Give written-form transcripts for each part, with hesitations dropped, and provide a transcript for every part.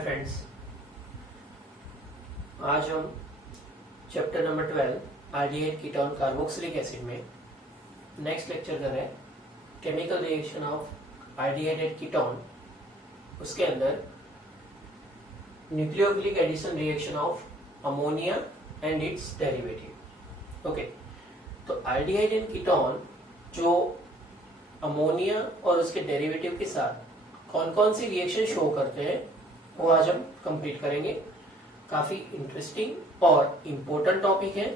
Friends, आज हम chapter number 12 aldehyde ketone carboxylic acid में नेक्स्ट लेक्चर कर रहे हैं। Chemical reaction of aldehyde ketone, उसके अंदर nucleophilic addition reaction of ammonia and its derivative. Okay, तो आल्डिहाइड कीटोन जो अमोनिया और उसके डेरिवेटिव के साथ कौन कौन सी रिएक्शन शो करते हैं वो आज हम कंप्लीट करेंगे। काफी इंटरेस्टिंग और इम्पोर्टेंट टॉपिक है,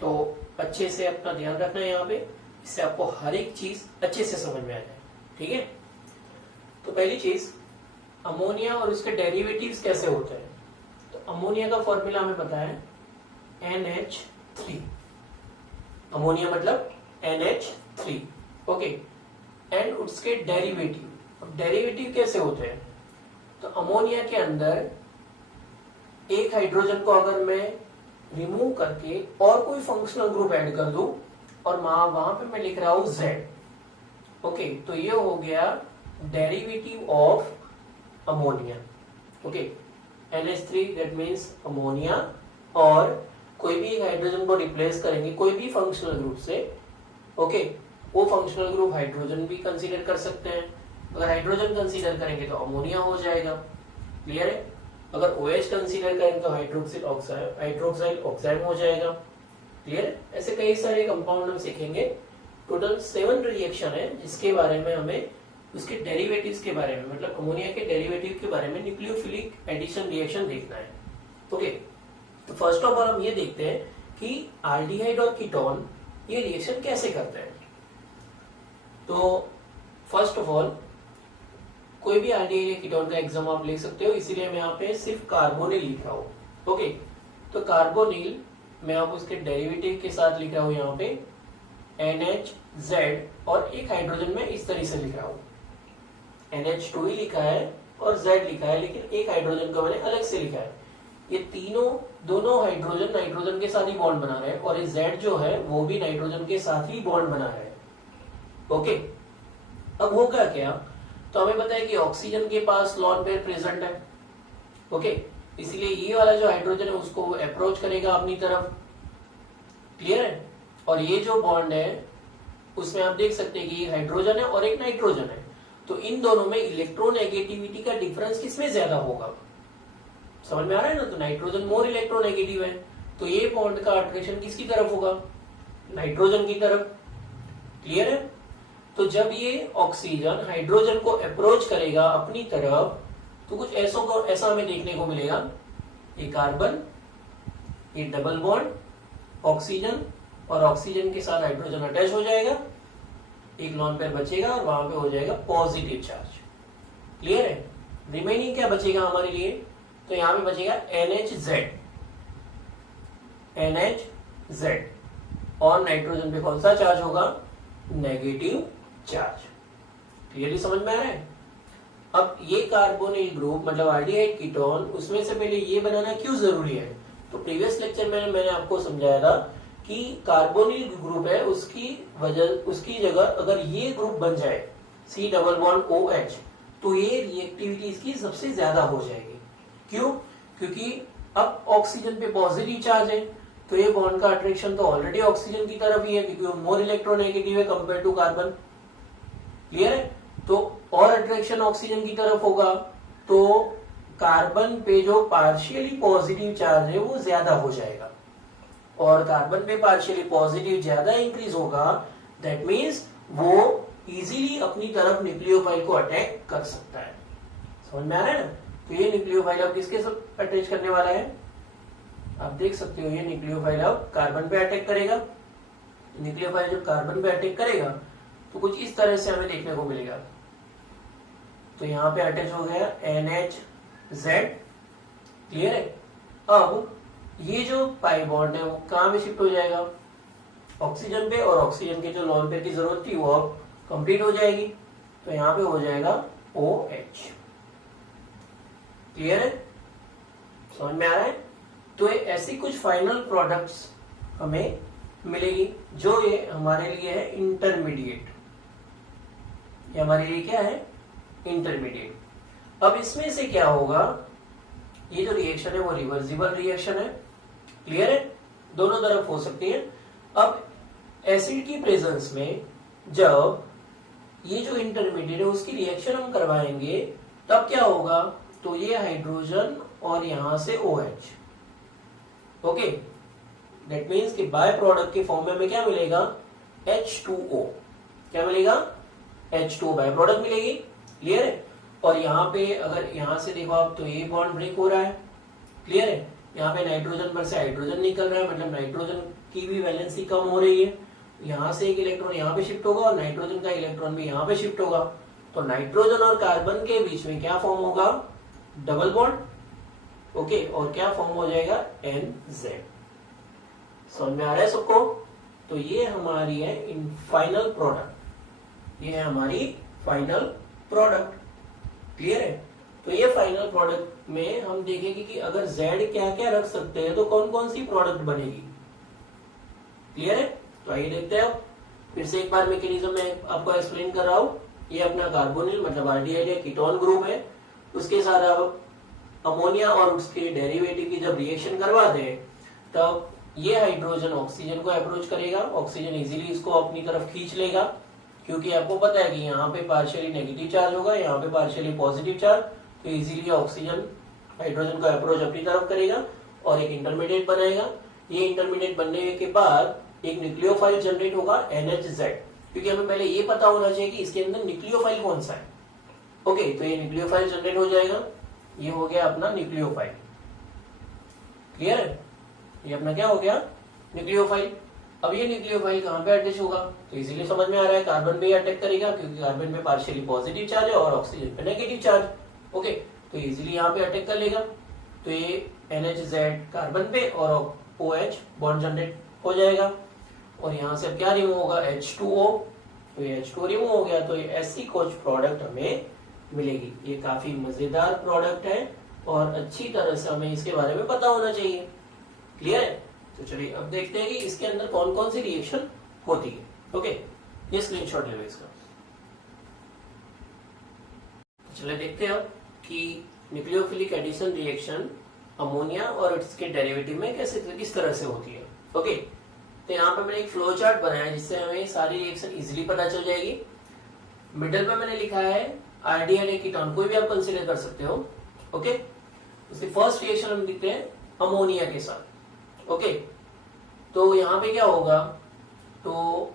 तो अच्छे से अपना ध्यान रखना है यहाँ पे, इससे आपको हर एक चीज अच्छे से समझ में आ जाए। ठीक है, तो पहली चीज, अमोनिया और उसके डेरिवेटिव्स कैसे होते हैं। तो अमोनिया का फॉर्मूला हमें पता है NH3। अमोनिया मतलब NH3। ओके, एंड उसके डेरिवेटिव। अब डेरिवेटिव कैसे होते हैं, तो अमोनिया के अंदर एक हाइड्रोजन को अगर मैं रिमूव करके और कोई फंक्शनल ग्रुप ऐड कर दूं और वहां पे मैं लिख रहा हूं Z। ओके, तो ये हो गया derivative of ammonia. Okay, NH3 that means ammonia, और कोई भी हाइड्रोजन को रिप्लेस करेंगे कोई भी फंक्शनल ग्रुप से। ओके, वो फंक्शनल ग्रुप हाइड्रोजन भी कंसीडर कर सकते हैं। अगर हाइड्रोजन कंसीडर करेंगे तो अमोनिया हो जाएगा। क्लियर है? अगर OH कंसीडर करेंगे तो हाइड्रोक्साइल ऑक्साइड हो जाएगा। क्लियर है? ऐसे कई सारे कंपाउंड हम सीखेंगे। टोटल 7 रिएक्शन है जिसके बारे में हमें उसके डेरिवेटिव्स के बारे में, मतलब अमोनिया के डेरिवेटिव के बारे में न्यूक्लियोफिलिक एडिशन रिएक्शन देखना है। ओके, तो फर्स्ट ऑफ ऑल हम ये देखते हैं कि आल्डिहाइड और कीटोन ये रिएक्शन कैसे करते हैं। तो फर्स्ट ऑफ ऑल कोई भी आल्डिहाइड कीटोन का एग्जाम आप लिख सकते हो, इसीलिए मैं यहाँ पे सिर्फ कार्बोनिल लिख रहा हूँ। ओके, तो कार्बोनिल मैं आप उसके डेरिवेटिव के साथ लिख रहा हूँ यहाँ पे NHZ, और एक हाइड्रोजन में इस तरह से लिख रहा हूँ NH2 ही लिखा है और Z लिखा है, लेकिन एक हाइड्रोजन का मैंने अलग से लिखा है। ये दोनों हाइड्रोजन नाइट्रोजन के साथ ही बॉन्ड बना रहे हैं, और ये Z जो है वो भी नाइट्रोजन के साथ ही बॉन्ड बना रहे हैं। ओके, अब होगा क्या, तो हमें पता है कि ऑक्सीजन के पास लॉन पेयर प्रेजेंट है। ओके, इसलिए ये वाला जो हाइड्रोजन है उसको अप्रोच करेगा अपनी तरफ। क्लियर है? और ये जो बॉन्ड है उसमें आप देख सकते हैं कि ये हाइड्रोजन है और एक नाइट्रोजन है, तो इन दोनों में इलेक्ट्रोनेगेटिविटी का डिफरेंस किसमें ज्यादा होगा, समझ में आ रहा है ना। तो नाइट्रोजन मोर इलेक्ट्रोनेगेटिव है, तो ये बॉन्ड का अट्रैक्शन किसकी तरफ होगा, नाइट्रोजन की तरफ। क्लियर है? तो जब ये ऑक्सीजन हाइड्रोजन को अप्रोच करेगा अपनी तरफ, तो कुछ ऐसा हमें देखने को मिलेगा। ये कार्बन, ये डबल बॉन्ड ऑक्सीजन, और ऑक्सीजन के साथ हाइड्रोजन अटैच हो जाएगा, एक लॉन पेयर बचेगा और वहां पे हो जाएगा पॉजिटिव चार्ज। क्लियर है? रिमेनिंग क्या बचेगा हमारे लिए, तो यहां पे बचेगा NHZ, और नाइट्रोजन पे कौन सा चार्ज होगा, नेगेटिव चार्ज। क्लियरली समझ में आ रहा है? अब ये कार्बोनिल ग्रुप मतलब आल्डिहाइड कीटोन, उसमें से पहले ये बनाना क्यों जरूरी है, तो प्रीवियस लेक्चर में मैंने आपको समझाया था कि कार्बोनिल ग्रुप है, उसकी जगह अगर ये ग्रुप बन जाए C डबल बॉन्ड OH, तो ये रिएक्टिविटी इसकी सबसे ज्यादा हो जाएगी। क्यों? क्योंकि अब ऑक्सीजन पे पॉजिटिव चार्ज है, तो ये बॉन्ड का अट्रैक्शन तो ऑलरेडी ऑक्सीजन की तरफ ही है, क्योंकि वो मोर इलेक्ट्रोनेगेटिव है कंपेयर टू कार्बन। क्लियर है? तो और अट्रैक्शन ऑक्सीजन की तरफ होगा, तो कार्बन पे जो पार्शियली पॉजिटिव चार्ज है वो ज्यादा हो जाएगा, और कार्बन पे पार्शियली पॉजिटिव ज्यादा इंक्रीज होगा, दैट मीन्स वो इजीली अपनी तरफ न्यूक्लियोफाइल को अटैक कर सकता है। समझ में आ रहा है ना? तो ये न्यूक्लियोफाइल अब किसके साथ अटैच करने वाला है, आप देख सकते हो ये न्यूक्लियोफाइल अब कार्बन पे अटैक करेगा। न्यूक्लियोफाइल जब कार्बन पे अटैक करेगा तो कुछ इस तरह से हमें देखने को मिलेगा। तो यहाँ पे अटैच हो गया NHZ। क्लियर है? अब ये जो पाई बॉन्ड है वो कहां पे शिफ्ट हो जाएगा, ऑक्सीजन पे, और ऑक्सीजन के जो लॉन पेयर की जरूरत थी वो अब कंप्लीट हो जाएगी, तो यहाँ पे हो जाएगा OH। क्लियर है? समझ में आ रहा है? तो ऐसी कुछ फाइनल प्रोडक्ट्स हमें मिलेगी जो ये हमारे लिए है इंटरमीडिएट। ये हमारे लिए क्या है, इंटरमीडिएट। अब इसमें से क्या होगा, ये जो रिएक्शन है वो रिवर्सिबल रिएक्शन है। क्लियर है, दोनों तरफ हो सकती है। अब एसिड की प्रेजेंस में जब ये जो इंटरमीडिएट है उसकी रिएक्शन हम करवाएंगे तब क्या होगा, तो ये हाइड्रोजन और यहां से OH। ओके, दैट मीन्स कि बाय प्रोडक्ट के फॉर्म में हमें क्या मिलेगा, H2O। क्या मिलेगा, H2O बाय प्रोडक्ट मिलेगी। क्लियर है, और यहाँ पे अगर यहां से देखो आप तो ये बॉन्ड ब्रेक हो रहा है। क्लियर है, यहाँ पे नाइट्रोजन पर से हाइड्रोजन निकल रहा है, मतलब नाइट्रोजन की भी वैलेंसी कम हो रही है। यहाँ से एक इलेक्ट्रॉन यहाँ पे शिफ्ट होगा और नाइट्रोजन का इलेक्ट्रॉन भी यहाँ पे शिफ्ट होगा, तो नाइट्रोजन और कार्बन के बीच में क्या फॉर्म होगा, डबल बॉन्ड। ओके, और क्या फॉर्म हो जाएगा, NZ। समझ में आ रहा है सबको। तो ये हमारी है इन फाइनल प्रोडक्ट, ये है हमारी फाइनल प्रोडक्ट। क्लियर है, तो ये फाइनल प्रोडक्ट में हम देखेंगे कि अगर Z क्या क्या रख सकते हैं तो कौन कौन सी प्रोडक्ट बनेगी। क्लियर है, तो आइए देखते हैं। अब फिर से एक बार मैकेनिज्म में आपको एक्सप्लेन कर रहा हूं। ये अपना कार्बोनिल मतलब आरडीआई कीटोन ग्रुप है, उसके साथ अब अमोनिया और उसके डेरिवेटिव की जब रिएक्शन करवाते हैं तब ये हाइड्रोजन ऑक्सीजन को अप्रोच करेगा, ऑक्सीजन इजीली इसको अपनी तरफ खींच लेगा, क्योंकि आपको पता है कि यहाँ पे पार्शियली नेगेटिव चार्ज होगा, यहाँ पे पार्शियली पॉजिटिव चार्ज, तो इजीली ऑक्सीजन हाइड्रोजन को अप्रोच अपनी तरफ करेगा और एक इंटरमीडिएट बनाएगा। ये इंटरमीडिएट बनने के बाद एक न्यूक्लियोफाइल जनरेट होगा NHZ, क्योंकि हमें पहले ये पता होना चाहिए कि इसके अंदर न्यूक्लियोफाइल कौन सा है। ओके, तो ये न्यूक्लियोफाइल जनरेट हो जाएगा, ये हो गया अपना न्यूक्लियोफाइल। क्लियर है, ये अपना क्या हो गया, न्यूक्लियोफाइल। अब ये न्यूक्लियोफाइल कहां पे अटैच होगा, तो इजीली समझ में आ रहा है, कार्बन पे अटैक करेगा, क्योंकि कार्बन पे पार्शियली पॉजिटिव चार्ज है और ऑक्सीजन पे नेगेटिव चार्ज। ओके, तो इजीली यहाँ पे अटैक कर लेगा, तो ये NHZ कार्बन पे और OH बॉन्ड जनरेट हो जाएगा, और यहां से अब क्या रिमूव होगा, H2O, तो ये H2O रिमूव हो गया, तो ये ऐसी कुछ प्रोडक्ट हमें मिलेगी। ये काफी मजेदार प्रोडक्ट है और अच्छी तरह से हमें इसके बारे में पता होना चाहिए। क्लियर है, तो चलिए अब देखते हैं कि इसके अंदर कौन कौन सी रिएक्शन होती है। ओके, ये स्क्रीनशॉट ले लो इसका। चलिए देखते हैं अब कि न्यूक्लियोफिलिक एडिशन रिएक्शन अमोनिया और इसके डेरिवेटिव में कैसे किस तरह से होती है। ओके, तो यहाँ पे मैंने एक फ्लो चार्ट बनाया है जिससे हमें सारी रिएक्शन इजीली पता चल जाएगी। मिडिल में मैंने लिखा है आरडीआई कीटोन, कोई भी आप कंसीडर कर सकते हो। ओके, उसकी फर्स्ट रिएक्शन हम लिखते हैं अमोनिया के साथ। ओके, तो यहाँ पे क्या होगा, तो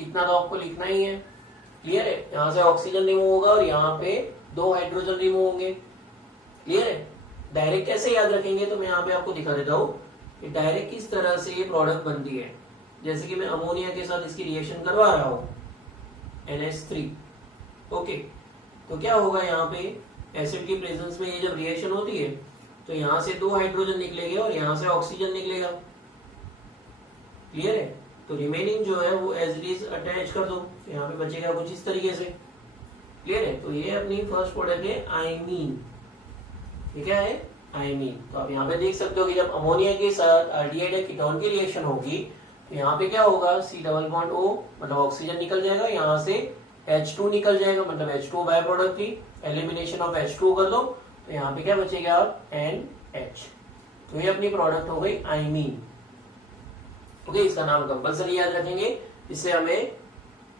इतना तो आपको लिखना ही है। क्लियर है, यहाँ से ऑक्सीजन रिमूव होगा और यहाँ पे 2 हाइड्रोजन रिमूव होंगे। क्लियर है, डायरेक्ट कैसे याद रखेंगे, तो मैं यहाँ पे आपको दिखा देता हूँ कि डायरेक्ट किस तरह से ये प्रोडक्ट बनती है। जैसे कि मैं अमोनिया के साथ इसकी रिएक्शन करवा रहा हूँ NH3। ओके, तो क्या होगा, यहाँ पे एसिड की प्रेजेंस में ये जब रिएक्शन होती है तो यहाँ से 2 हाइड्रोजन निकलेंगे और यहाँ से ऑक्सीजन निकलेगा। क्लियर है, तो रिमेनिंग जो है वो एज इट इज अटैच कर दो, यहाँ पे बचेगा कुछ इस तरीके से। क्लियर है, तो ये अपनी फर्स्ट प्रोडक्ट है आइमीन। ये क्या है, आइमीन। तो आप यहाँ पे देख सकते हो कि जब अमोनिया के साथ आरडीआई कीटोन की रिएक्शन होगी तो यहाँ पे क्या होगा, C डबल बॉन्ड O, मतलब ऑक्सीजन निकल जाएगा, यहाँ से H2 निकल जाएगा, मतलब H2 बाय प्रोडक्ट थी, एलिमिनेशन ऑफ H2 कर दो, तो यहाँ पे क्या बचेगा, NH। तो ये अपनी प्रोडक्ट हो गई आइमीन। ओके, इसका नाम कंपल्सरी याद रखेंगे, इससे हमें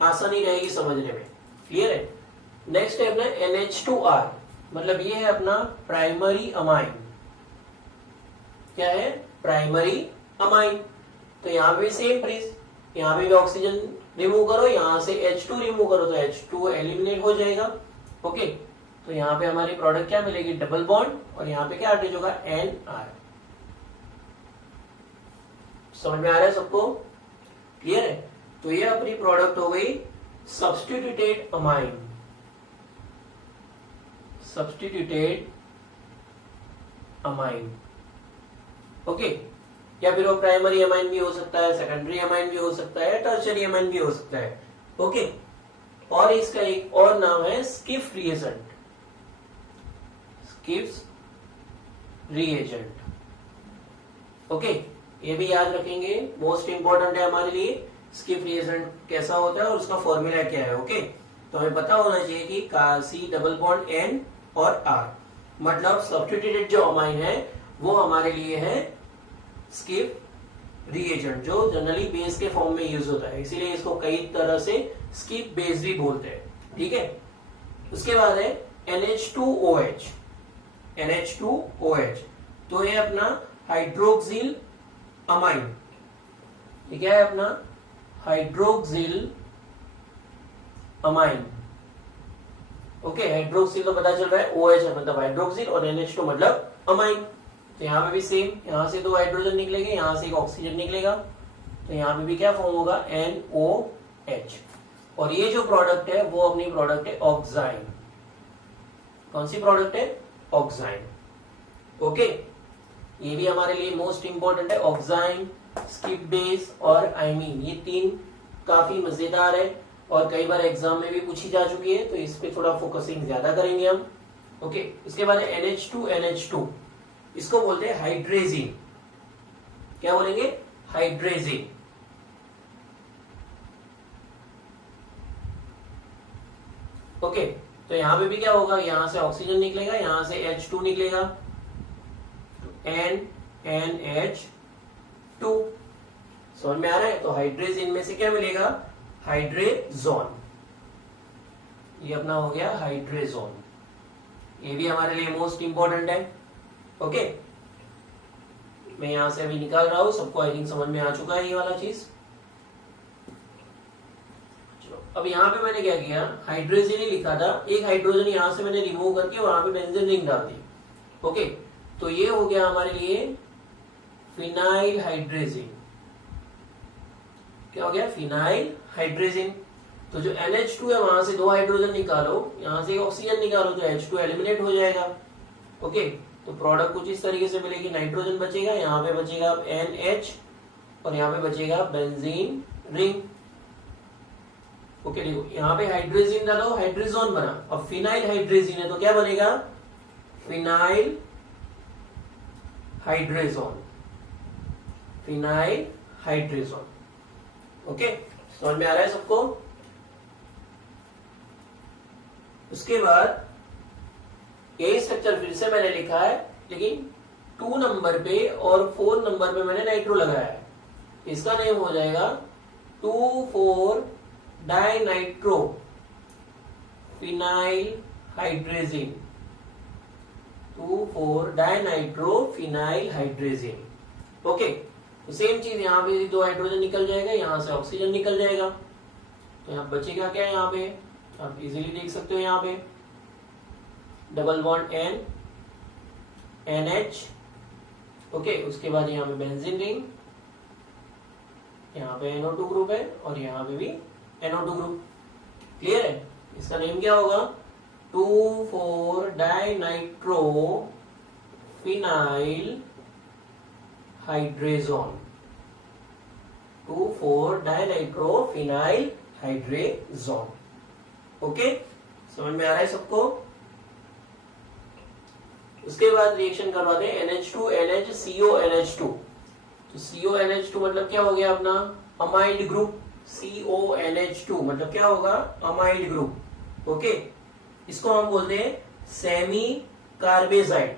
आसानी रहेगी समझने में। क्लियर है, नेक्स्ट है अपना NH2R, मतलब ये है अपना प्राइमरी अमाइन। क्या है, प्राइमरी अमाइन। तो यहाँ पे सेम प्रिंस, यहाँ पे भी ऑक्सीजन रिमूव करो, यहाँ से H2 रिमूव करो तो H2 एलिमिनेट हो जाएगा। ओके, तो यहाँ पे हमारी प्रोडक्ट क्या मिलेगी, डबल बॉन्ड, और यहाँ पे क्या अटैच होगा, NR। समझ में आ रहा है सबको, क्लियर है। तो ये अपनी प्रोडक्ट हो गई substituted amine, substituted amine. Okay, या फिर वो प्राइमरी अमाइन भी हो सकता है, सेकेंडरी अमाइन भी हो सकता है, टर्शियरी अमाइन भी हो सकता है। ओके, और इसका एक और नाम है स्किफ रिएजेंट, स्किफ्स रिएजेंट। ओके, ये भी याद रखेंगे, मोस्ट इंपॉर्टेंट है हमारे लिए, स्किफ रिएजेंट कैसा होता है और उसका फॉर्मूला क्या है। ओके, तो हमें पता होना चाहिए कि C डबल बॉन्ड N और R, मतलब सब्स्टिट्यूटेड जो अमाइन है वो हमारे लिए है स्किप रिएजेंट, जो जनरली बेस के फॉर्म में यूज होता है, इसीलिए इसको कई तरह से स्किप बेस भी बोलते हैं। ठीक है, उसके बाद है NH2OH। NH2OH तो ये अपना हाइड्रोक्सिल अमाइन, ये क्या है अपना हाइड्रोक्सिल अमाइन। ओके, हाइड्रोक्सिल तो पता चल रहा है, OH है मतलब हाइड्रोक्सिल और NH2 मतलब अमाइन। तो यहाँ पे भी सेम, यहाँ से 2 हाइड्रोजन निकलेंगे, यहाँ से एक ऑक्सीजन निकलेगा, तो यहाँ पे भी क्या फॉर्म होगा NOH। और ये जो प्रोडक्ट है वो अपनी प्रोडक्ट है ऑक्साइन। कौन सी प्रोडक्ट है? ऑक्साइन। ओके, ये भी हमारे लिए मोस्ट इंपॉर्टेंट है, ऑक्साइन, स्किप बेस और आइमीन। ये 3 काफी मजेदार है और कई बार एग्जाम में भी पूछी जा चुकी है, तो इस पे थोड़ा फोकसिंग ज्यादा करेंगे हम। ओके, उसके बाद है NH2NH2, इसको बोलते हैं हाइड्रेजिन। क्या बोलेंगे? हाइड्रेजिन। ओके, तो यहां पे भी क्या होगा, यहां से ऑक्सीजन निकलेगा, यहां से H2 निकलेगा, NH2। समझ में आ रहा है? तो हाइड्रेजिन में से क्या मिलेगा? हाइड्रेजोन। ये अपना हो गया हाइड्रेजोन, ये भी हमारे लिए मोस्ट इंपॉर्टेंट है। ओके, मैं यहां से अभी निकाल रहा हूं, सबको आई थिंक समझ में आ चुका है ये वाला चीज। चलो, अब यहां पे मैंने क्या किया, हाइड्रोजन ही लिखा था, एक हाइड्रोजन यहां से मैंने रिमूव करके वहां पे बेंजीन रिंग डाल दी। ओके, तो ये हो गया हमारे लिए फिनाइल हाइड्रेजिन। क्या हो गया? Phenyl hydrazine. तो जो NH2 है वहां से 2 हाइड्रोजन निकालो, यहां से ऑक्सीजन निकालो, तो H2 एलिमिनेट हो जाएगा। ओके, तो प्रोडक्ट कुछ इस तरीके से मिलेगी, नाइट्रोजन बचेगा, यहाँ पे बचेगा NH और यहाँ पे बचेगा बेंजीन रिंग। ओके, देखो यहाँ पे हाइड्रोजन डालो, हाइड्रोजोन बना। अब फिनाइल हाइड्रेजिन है तो क्या बनेगा? Phenyl hydrazone. Phenyl hydrazone. Okay, समझ में आ रहा है सबको? उसके बाद यही स्ट्रक्चर फिर से मैंने लिखा है, लेकिन 2 नंबर पे और 4 नंबर पे मैंने नाइट्रो लगाया है। इसका नेम हो जाएगा 2,4 dinitro phenyl hydrazine. 2,4 dinitro phenyl hydrazine. Okay, तो सेम चीज यहाँ पे 2 हाइड्रोजन निकल जाएगा, यहाँ से ऑक्सीजन निकल जाएगा, तो यहाँ बचेगा क्या? यहाँ पे आप इजीली देख सकते हो, यहाँ पे double bond N NH। Okay, उसके बाद यहाँ पे बेंजीन रिंग, यहाँ पे NO2 ग्रुप है और यहाँ पे भी NO2 ग्रुप। क्लियर है? इसका नेम क्या होगा? 2,4 dinitro phenyl hydrazone. 2,4 dinitro phenyl hydrazone. Okay, समझ में आ रहा है सबको? उसके बाद रिएक्शन करवाते हैं NH2NH CONH2। तो CONH2 मतलब क्या हो गया अपना? Amide group. CONH2 मतलब क्या होगा? Amide group. ओके, इसको हम बोलते हैं सेमी कार्बेजाइड।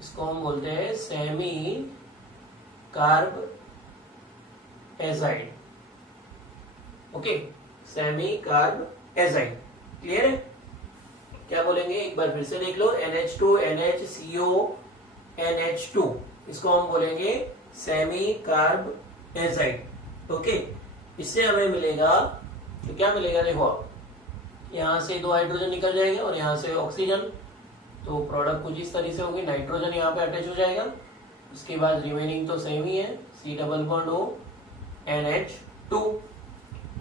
इसको हम बोलते हैं semi carb azide. Okay, semi carb azide. Clear है? क्या बोलेंगे एक बार फिर से देख लो, NH2NH CONH2, इसको हम बोलेंगे सेमी कार्ब एजाइड। ओके, इससे हमें मिलेगा, तो क्या मिलेगा? देखो, यहां से 2 हाइड्रोजन निकल जाएंगे और यहां से ऑक्सीजन, तो प्रोडक्ट कुछ इस तरीके से होगी, नाइट्रोजन यहाँ पे अटैच हो जाएगा। उसके बाद रिमेनिंग तो सेम ही है, C+O NH2।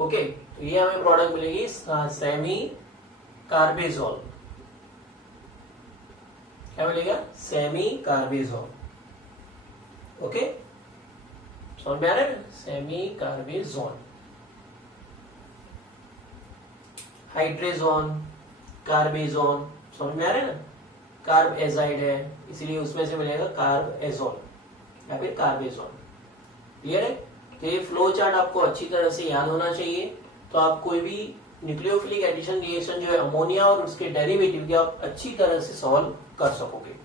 ओके, तो ये हमें प्रोडक्ट मिलेगी सेमी कार्बेजोल। क्या मिलेगा? सेमी कार्बेजोल। ओके, समझ में आ रहा है? सेमी कार्बेजोल। हाइड्रेजोन, कार्बेजोन, समझ में आ रहा है ना? कार्ब एजाइड है, इसीलिए उसमें से मिलेगा कार्ब एजोल या फिर कार्बेजोल। क्लियर है? तो ये फ्लो चार्ट आपको अच्छी तरह से याद होना चाहिए। तो आप कोई भी न्यूक्लियोफिलिक एडिशन रिएक्शन जो है अमोनिया और उसके डेरिवेटिव की आप अच्छी तरह से सॉल्व कर सकोगे।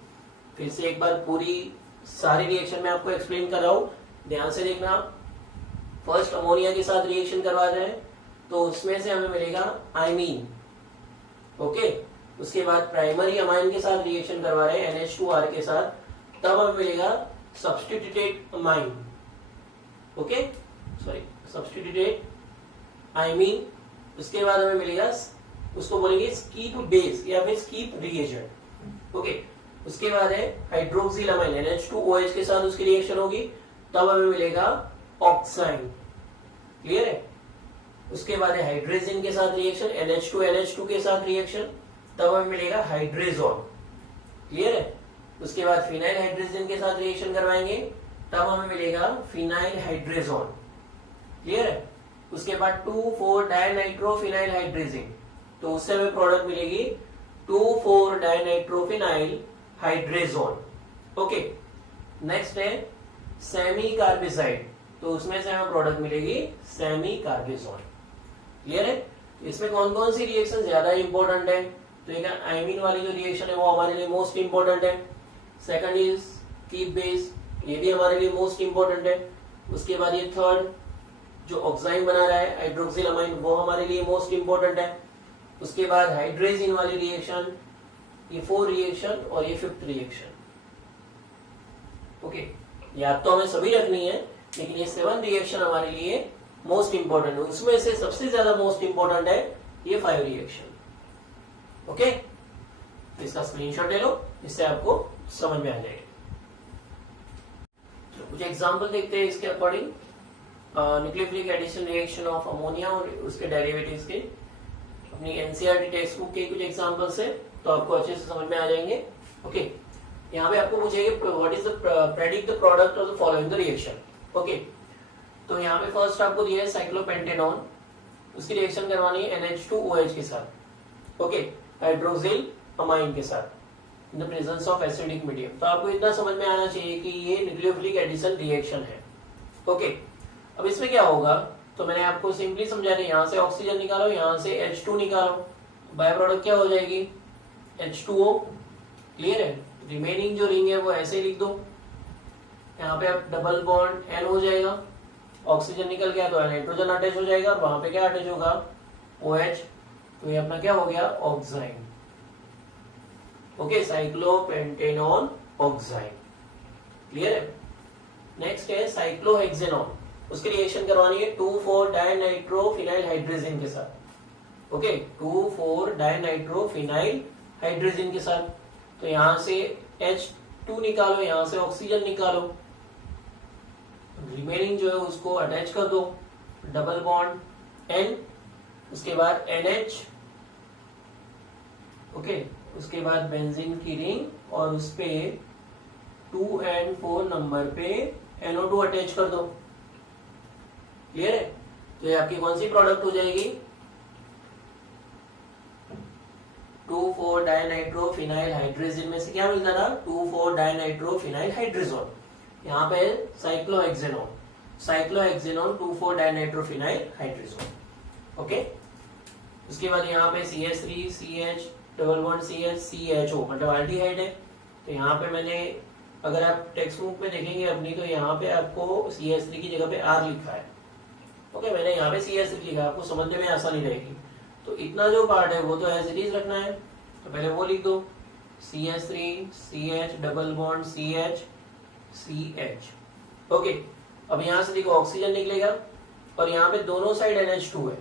फिर से एक बार पूरी सारी रिएक्शन में आपको एक्सप्लेन कर रहा हूं, ध्यान से देखना। फर्स्ट अमोनिया के साथ रिएक्शन करवा रहे हैं तो उसमें से हमें मिलेगा आइमीन, ओके। उसके बाद प्राइमरी अमाइन के साथ रिएक्शन करवा रहे हैं NH2R के साथ, तब हमें मिलेगा substituted amine, okay, sorry substituted imine. उसके बाद हमें मिलेगा, उसको बोलेंगे स्कीप बेस या फिर स्कीप रिएजेंट, ओके। उसके बाद है हाइड्रोक्सिल अमाइन NH2OH के साथ उसकी रिएक्शन होगी, तब हमें मिलेगा ऑक्साइन, क्लियर है। उसके बाद है हाइड्रेजिन के साथ रिएक्शन NH2NH2 के साथ रिएक्शन, तब हमें मिलेगा हाइड्रेजोन, क्लियर है। उसके बाद फिनाइल हाइड्रेजिन के साथ रिएक्शन करवाएंगे, तब हमें मिलेगा फिनाइल हाइड्रेजोन, क्लियर है। उसके बाद 2,4-डायनाइट्रोफिनाइल हाइड्रेजिन, तो उससे हमें प्रोडक्ट मिलेगी 2,4-डायनाइट्रोफिनाइल हाइड्रेजोन, ओके। नेक्स्ट है सेमी कार्बिसाइड, तो उसमें से हमें प्रोडक्ट मिलेगी सेमी कार्बिजोन, क्लियर है। इसमें कौन कौन सी रिएक्शन ज्यादा इंपॉर्टेंट है, तो एक आइमीन वाली जो रिएक्शन है वो हमारे लिए मोस्ट इंपॉर्टेंट है। सेकंड इज कीप बेस, ये भी हमारे लिए मोस्ट इंपॉर्टेंट है। उसके बाद ये थर्ड जो ऑक्साइन बना रहा है हाइड्रोक्सिल अमाइन, वो हमारे लिए मोस्ट इंपॉर्टेंट है। उसके बाद हाइड्रेजिन वाली रिएक्शन, ये 4 रिएक्शन और ये 5th रिएक्शन, ओके। याद तो हमें सभी रखनी है, लेकिन ये 7 रिएक्शन हमारे लिए मोस्ट इंपॉर्टेंट है। उसमें से सबसे ज्यादा मोस्ट इंपॉर्टेंट है ये 5 रिएक्शन, ओके। तो इसका स्क्रीनशॉट ले लो, इससे आपको समझ में आ जाएगा। तो कुछ एग्जांपल देखते हैं इसके according. Nucleophilic addition reaction of ammonia और उसके डेरिवेटिव्स के अपनी एनसीईआरटी टेक्स्ट बुक के कुछ एग्जांपल्स है, तो आपको अच्छे से समझ में आ जाएंगे, ओके। यहाँ पे आपको पूछेंगे what is the predict the product of the following the reaction, okay. तो यहाँ पे फर्स्ट आपको दिया है साइक्लोपेंटेनॉन, उसकी रिएक्शन करवानी है NH2OH के साथ, ओके, हाइड्रोक्सिल अमाइन के साथ in the presence of acidic medium. तो आपको इतना समझ में आना चाहिए कि ये न्यूक्लियोफिलिक एडिशन रिएक्शन है, ओके। अब इसमें क्या होगा, तो मैंने आपको सिंपली समझा दिया, यहाँ से ऑक्सीजन निकालो, यहाँ से H2 निकालो, बाय प्रोडक्ट क्या हो जाएगी H2O, क्लियर है। रिमेनिंग जो रिंग है वो ऐसे ही लिख दो, यहाँ पे अब डबल बॉन्ड N हो जाएगा, ऑक्सीजन निकल गया तो नाइट्रोजन अटैच हो जाएगा, और वहां पे क्या अटैच होगा OH, तो ये अपना क्या हो गया ऑक्साइन, ओके, साइक्लोपेंटेनॉन ऑक्साइन, क्लियर है। नेक्स्ट है साइक्लोहेक्सेनॉन, उसकी रिएक्शन करवानी है 2,4-डायनाइट्रोफिनाइल हाइड्रेजिन के साथ, ओके, 2,4-डायनाइट्रोफिनाइल हाइड्रेजिन के साथ। तो यहां से H2 निकालो, यहां से ऑक्सीजन निकालो, रिमेनिंग जो है उसको अटैच कर दो, डबल बॉन्ड N, उसके बाद NH, ओके, उसके बाद बेंजीन की रिंग और उस पे 2 and 4 नंबर पे NO2 अटैच कर दो, क्लियर है। तो ये आपकी कौन सी प्रोडक्ट हो जाएगी 2,4-डायनाइट्रोफिनाइल हाइड्रेजिन में से क्या मिलता था 2,4-डायनाइट्रोफिनाइल हाइड्रेजोन, यहाँ पे साइक्लोहेक्सेनॉन, साइक्लोहेक्सेनॉन 2,4-डायनाइट्रोफिनाइल हाइड्रेजोन, ओके। उसके बाद यहाँ पे CH3 CH double bond CH CHO मतलब एल्डिहाइड है। तो यहाँ पे मैंने, अगर आप टेक्स्ट बुक में देखेंगे अपनी, तो यहाँ पे आपको CH3 की जगह पे R लिखा है, ओके, मैंने यहाँ पे CH3 लिखा है, आपको समझने में आसानी रहेगी। तो इतना जो पार्ट है वो तो एज इट इज रखना है, तो पहले वो लिख दो CH3 CH double bond CH CH, okay. अब यहाँ से देखो ऑक्सीजन निकलेगा और यहाँ पे दोनों साइड NH2 है,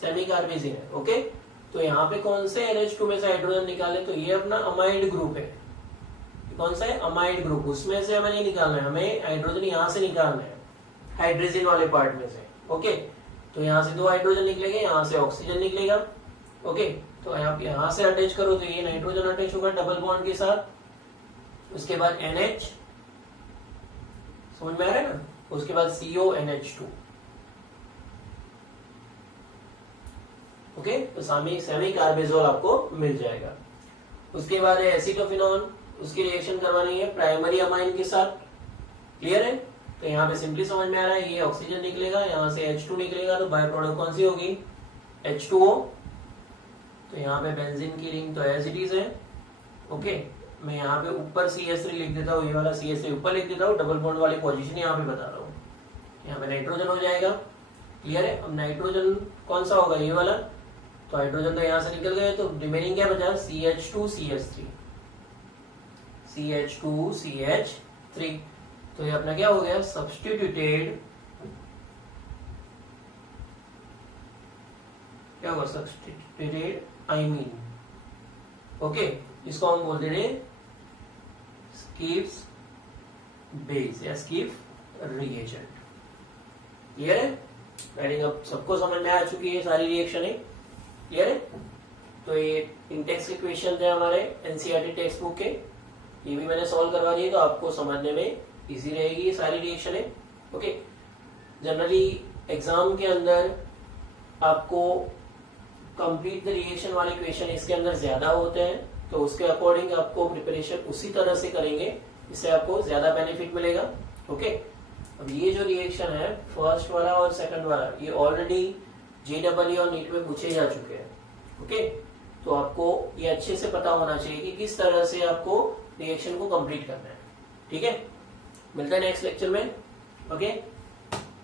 सेमी कार्बिजिन है, ओके। तो यहाँ पे कौन से NH2 में से हाइड्रोजन निकाले, तो ये अपना अमाइड ग्रुप है, कौन सा है अमाइड ग्रुप, उसमें से हमें नहीं निकालना है, हमें हाइड्रोजन यहाँ से निकालना है हाइड्रोजन वाले पार्ट में से, ओके। तो यहाँ से 2 हाइड्रोजन निकलेंगे, यहाँ से ऑक्सीजन निकलेगा, ओके। तो आप यहाँ से अटैच करो तो ये नाइट्रोजन अटैच होगा डबल बॉन्ड के साथ, उसके बाद NH, समझ में आ रहा है ना, उसके बाद CONH2, ओके। तो सेमी कार्बेजोल आपको मिल जाएगा। उसके बाद है एसिटोफिनॉन, उसकी रिएक्शन करवानी है प्राइमरी अमाइन के साथ, क्लियर है। तो यहाँ पे सिंपली समझ में आ रहा है, ये ऑक्सीजन निकलेगा, यहाँ से H2 निकलेगा, तो बाय प्रोडक्ट कौन सी होगी H2O, तो यहाँ पे बेंजीन की रिंग तो एज इट इज है। ओके, मैं यहाँ पे ऊपर CH3 लिख देता हूँ, ये वाला CH3 ऊपर लिख देता हूँ, डबल बॉन्ड वाली पोजीशन यहाँ पे बता रहा हूँ। यहाँ पे नाइट्रोजन हो जाएगा। क्लियर है? अब नाइट्रोजन कौन सा होगा? ये वाला। तो हाइड्रोजन तो यहाँ से निकल गए, तो रिमेनिंग क्या बचा? CH2CH3, CH2CH3। तो ये अपना क्या हो गया? सब्स्टिट्यूटेड, क्या होगा? सब्स्टिट्यूटेड आइमीन। ओके, इसको हम बोलते हैं स्कीफ्स बेस या स्कीफ रिएजेंट। क्लियर है? राइटिंग अब सबको समझ में आ चुकी है सारी रिएक्शन है। क्लियर है? तो ये इंटेक्स के क्वेश्चन थे हमारे एनसीईआरटी टेक्स्ट बुक के, ये भी मैंने सॉल्व करवा दिए, तो आपको समझने में इजी रहेगी ये सारी रिएक्शन है। ओके, जनरली एग्जाम के अंदर आपको कंप्लीट द रिएक्शन वाले क्वेश्चन इसके अंदर ज्यादा होते हैं, तो उसके अकॉर्डिंग आपको प्रिपरेशन उसी तरह से करेंगे, इससे आपको ज्यादा बेनिफिट मिलेगा। ओके, अब ये जो रिएक्शन है फर्स्ट वाला और सेकंड वाला, ये ऑलरेडी JEE और नीट में पूछे जा चुके हैं। ओके, तो आपको ये अच्छे से पता होना चाहिए कि किस तरह से आपको रिएक्शन को कंप्लीट करना है। ठीक है, मिलता है नेक्स्ट लेक्चर में। Okay,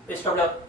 best of luck.